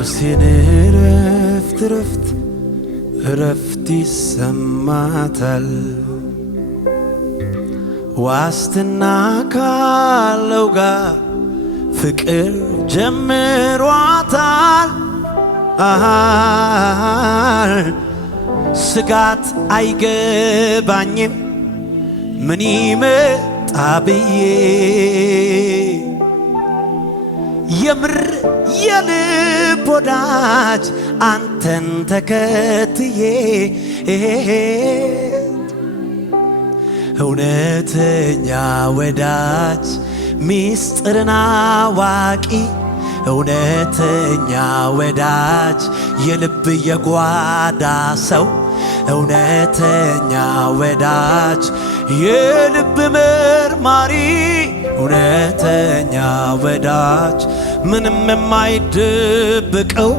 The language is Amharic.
ነፍሴን እረፍት ይሰማታል ዋስትና ካለው ጋር ፍቅር ጀምሯታል ስጋት አይገባኝም ምን ይመጣ ብዬ የምር የልብ ወዳጅ አንተን ተከትዬ እውነተኛ ወዳጅ ሚስጥርን አዋቂ እውነተኛ ወዳጅ የልብ የጓዳ ሰው እውነተኛ ወዳጅ የልብ መርማሪ እውነተኛ ወዳጅ ምንም የማይደብቀው